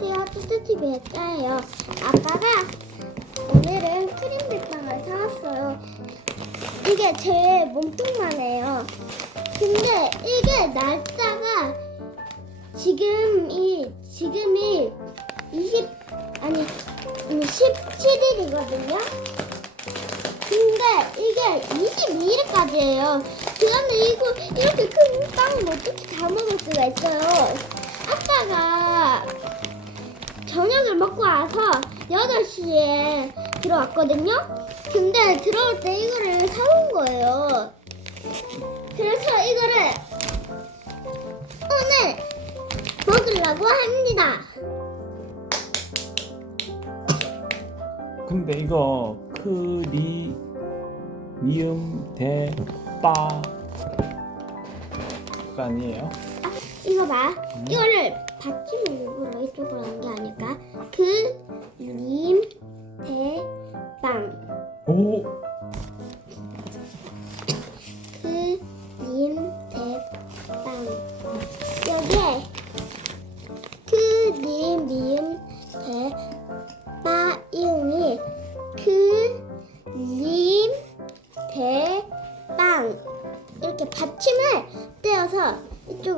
안녕하세요. 뚜뚜TV의 짜예요. 아빠가 오늘은 크림 백빵을 사왔어요. 이게 제 몸통만 해요. 근데 이게 날짜가 지금이 지금이 20 아니 17일이거든요. 근데 이게 22일까지예요. 그러면 이거 이렇게 큰 빵을 어떻게 다 먹을 수가 있어요? 아빠가 저녁을 먹고 와서 8시에 들어왔거든요. 근데 들어올 때 이거를 사온 거예요. 그래서 이거를 오늘 먹으려고 합니다. 근데 이거 크리 미음 대빠 가 아니에요? 아, 이거 봐. 이거를 받침을 일부러 이쪽으로 한 게 아닐까? 그, 님, 대, 빵. 오 그, 님,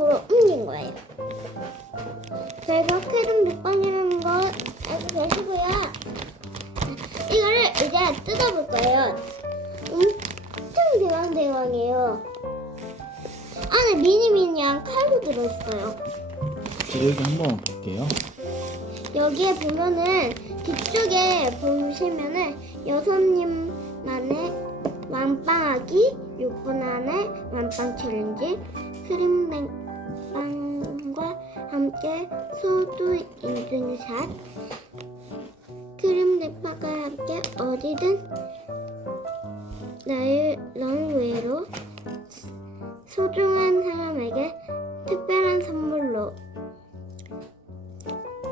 이쪽으로 옮긴 거예요. 그래서 크림 백빵이라는 거 알고 계시고요. 이거를 이제 뜯어볼 거예요. 엄청 대왕대왕이에요. 안에 미니미니한 칼도 들어있어요. 여기 한번 볼게요. 여기에 보면은 뒤쪽에 보시면은 여섯님만의 완빵하기 6분 안에 완빵 챌린지 크림 빵과 함께 소두 인증샷 크림빵과 함께 어디든 나의 런웨이로 소중한 사람에게 특별한 선물로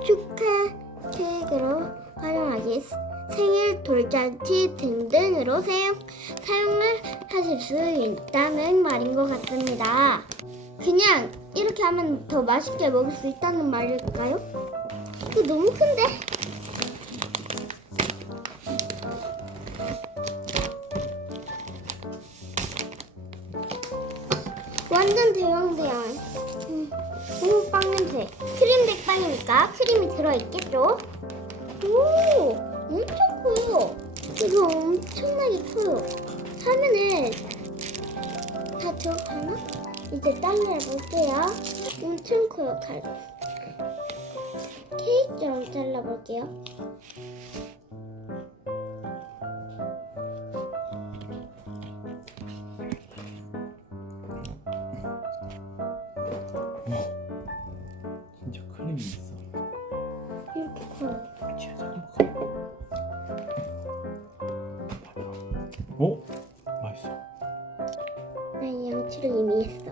축하 케이크로 활용하기 생일 돌잔치 등등으로 사용, 사용을 하실 수 있다는 말인 것 같습니다. 그냥 이렇게 하면 더 맛있게 먹을 수 있다는 말일까요? 이거 너무 큰데? 완전 대왕대왕. 음, 오, 빵 냄새. 크림 백빵이니까 크림이 들어있겠죠? 오, 엄청 커요. 이거 엄청나게 커요. 화면에 다 들어가나? 이제 잘라 볼게요. 엄청 커요, 칼. 케이크처럼 잘라볼게요. 진짜 크림이 있어. 난 양치를 이미 했어.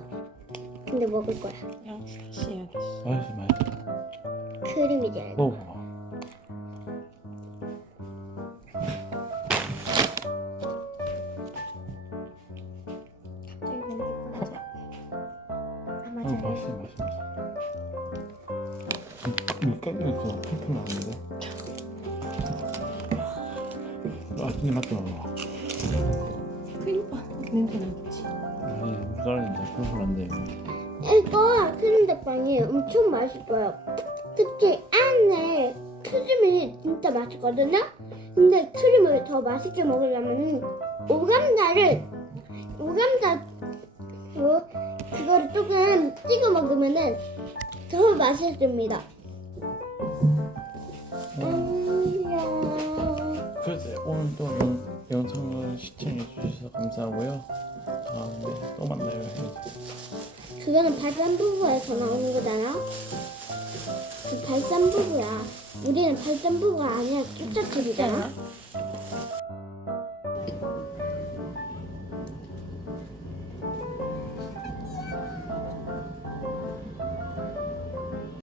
근데 먹을 거야. 양식시야겠어. 맛있어 맛있어. 크림이 잘. 먹어봐. 갑자기 왠지 꺼내자. 어 아마 맛있어 맛있어 맛있어. 이 깻잎이 좀 핑크 나는데. 아 진짜 맛있다. 크림빵 냄새 나지. 아니 물갈인데 핑크한데. 이거 크림대빵이 엄청 맛있어요. 특히 안에 크림이 진짜 맛있거든요. 근데 크림을 더 맛있게 먹으려면 오감자를 오감자로 그거를 조금 찍어 먹으면은 더 맛있습니다. 안녕. 그래서 오늘 또 영, 영상을 시청해 주셔서 감사하고요. 다음에 또 만나요. 그거는 발산부부에서 나오는 거잖아. 그 발산부부야. 우리는 발산부부가 아니라 쫓아치기잖아.